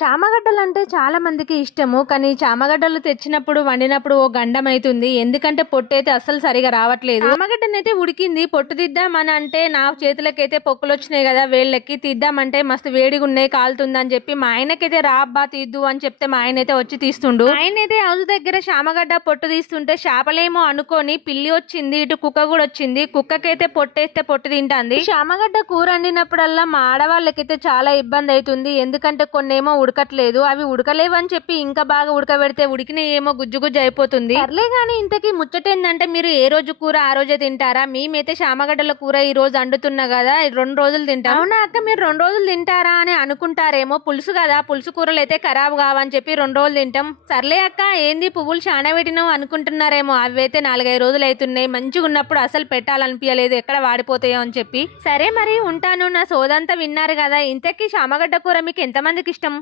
చామగడ్డలు అంటే చాలా మందికి ఇష్టము కానీ చామగడ్డలు తెచ్చినప్పుడు వండినప్పుడు ఓ గండం అవుతుంది ఎందుకంటే పొట్టు అయితే అస్సలు సరిగా రావట్లేదు. చామగడ్డనైతే ఉడికింది పొట్టు తీద్దామని అంటే నా చేతులకైతే పొక్కులు వచ్చినాయి కదా వేళ్ళకి తీద్దామంటే మస్తు వేడిగా ఉన్నాయి కాలుతుంది అని చెప్పి మా ఆయనకైతే రా అబ్బా తీద్దు అని చెప్తే మా ఆయన అయితే వచ్చి తీస్తుండు. ఆయన అయితే హౌస్ దగ్గర చామగడ్డ పొట్టు తీస్తుంటే చేపలేమో అనుకొని పిల్లి వచ్చింది ఇటు కుక్క కూడా వచ్చింది. కుక్కకైతే పొట్టేస్తే పొట్టు తింటాంది. చామగడ్డ కూర వండినప్పుడల్లా మా ఆడవాళ్ళకైతే చాలా ఇబ్బంది అవుతుంది ఎందుకంటే కొన్ని ఏమో ఉడకట్లేదు అవి ఉడకలేవు అని చెప్పి ఇంకా బాగా ఉడకబెడితే ఉడికిన ఏమో గుజ్జు గుజ్జు అయిపోతుంది. సర్లే గానీ ఇంతకీ ముచ్చటేందంటే మీరు ఏ రోజు కూర ఆ రోజే తింటారా? మేమైతే చామగడ్డల కూర ఈ రోజు వండుతున్నా కదా రెండు రోజులు తింటాం. అవునా అక్క మీరు రెండు రోజులు తింటారా అని అనుకుంటారేమో పులుసు కదా పులుసు కూరలు అయితే ఖరాబ్ కావని చెప్పి రెండు రోజులు తింటాం. సర్లే అక్క ఏంది పువ్వులు చాలా పెట్టినావు అనుకుంటున్నారేమో అవి అయితే నాలుగైదు రోజులు అవుతున్నాయి మంచిగా ఉన్నప్పుడు అసలు పెట్టాలనిపించలేదు ఎక్కడ వాడిపోతాయో అని చెప్పి. సరే మరి ఉంటాను నా సోదంతా విన్నారు కదా ఇంతకీ చామగడ్డ కూర మీకు ఎంతమందికి ఇష్టం?